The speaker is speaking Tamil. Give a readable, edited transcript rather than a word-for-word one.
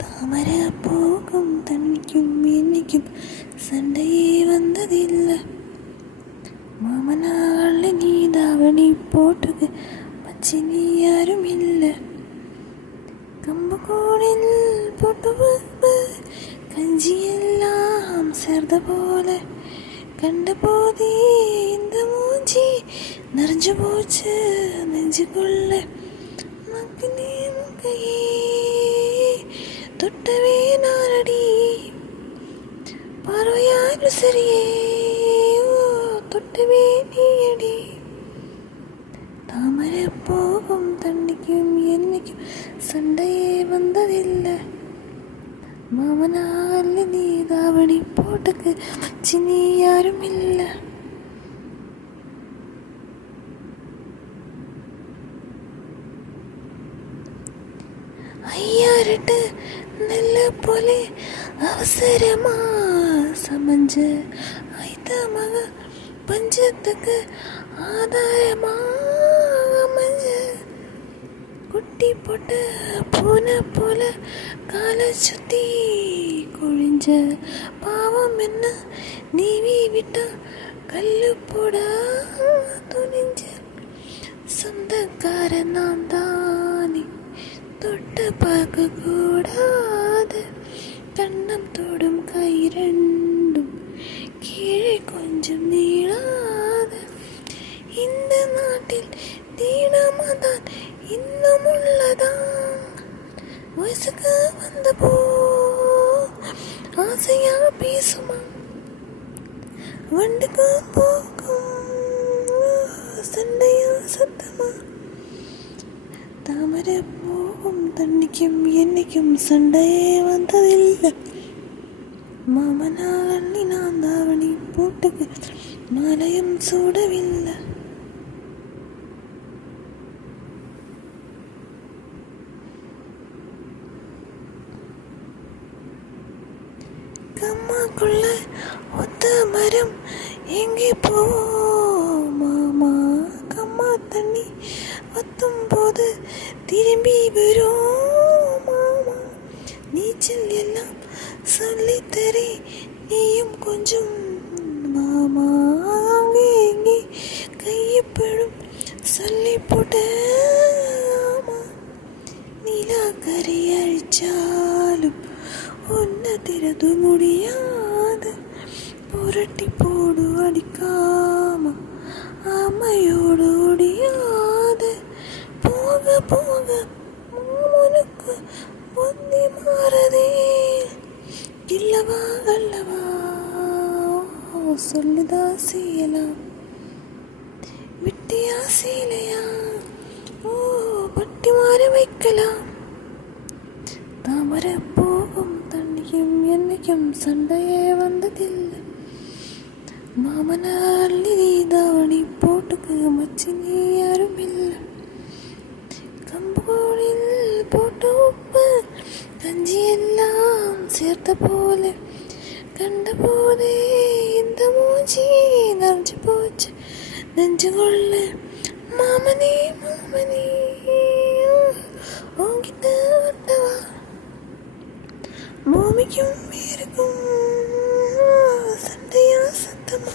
தாமர போகும் தண்ணிக்கும் என்னைக்கும் சண்டையே வந்ததில்லை. மாமனாள் நீ தாவணி போட்டுக்கு மச்சி நீ யாரும் இல்லை. கம்பு கோடில் போட்டு கஞ்சி எல்லாம் சேர்ந்த போல கண்ட போதே இந்த மூஞ்சி நிறைஞ்சு போச்சு நெஞ்சுக்குள்ள. மக்களே முக்கையே தொட்டவே நாரடி பார்வையாரும் சரியே தொட்டவே நீயடி. தாமரை போகும் தண்ணிக்கும் என்னைக்கும் சண்டையே வந்ததில்லை. மாமனால் நீ தாவணி போட்டுக்கு மச்சி நீ யாரும் இல்லை. ஐயாருட்டு நல்ல போலே அவசரமா சமஞ்ச ஐத்த மக பஞ்சத்துக்கு ஆதாரமா அமைஞ்ச குட்டி போட்ட பூனை போல காலை சுத்தி கொழிஞ்ச பாவம் என்ன நீவி விட்டா கல்லு போட துணிஞ்ச சொந்தக்காரன் நான் தானே தொட்டு பார்க்க கூடாது. கண்ணம் தொடும் கை ரெண்டும் கீழே கொஞ்சம் நீளாது. இந்த நாட்டில் தீனமாதான் இன்னும் உள்ளதான். வயசுக்கு வந்த போ ஆசையா பேசுமா வண்டுக்கு போகும் சண்டையா சத்தமா. தாமரை போகும் தண்ணிக்கும் என்னைக்கும் சண்டையே வந்ததில்லை. மாமனார் நான் தாவணி போட்டுக்கு மாலையும் சூடவில்லை. கம்மாக்குள்ள ஒத்த மரம் எங்கே போ மாமா. கம்மா தண்ணி வத்தும் போது திரும்பி வரும் மாமா. நீச்சல் எல்லாம் சொல்லித்தரே நீயும் கொஞ்சம் மாமா. அங்கே எங்கே கையப்படும் சொல்லி போட்ட நிலா கரை அழிச்சாலும் ஒன்ன திறது முடியாது. புரட்டி போடு அடிக்காம ஆமையோடு ஒடியாது. போக போக மாமனுக்கு புத்தி மாறதே இல்லவா அல்லவா சொல்லுதா செய்யலாம் விட்டியா சீலையா பட்டி மாற வைக்கலாம். தாமரை போகும் தண்ணியும் என்னைக்கும் சண்டையே வந்ததில்லை. மாமனார் நீ தாவணி போட்டுக்கு மச்சி நீ யாரும் இல்லை. கம்போடில் போட்டு உப்பு கஞ்சி எல்லாம் சேர்த்த போல கண்ட போதே இந்த மூஞ்சி நிறைஞ்சு போச்சு நெஞ்சு கொள்ள. மாமனே மாமனே உங்கிட்ட வட்டவா பூமிக்கும் வேருக்கும் சண்டையா சத்தமா.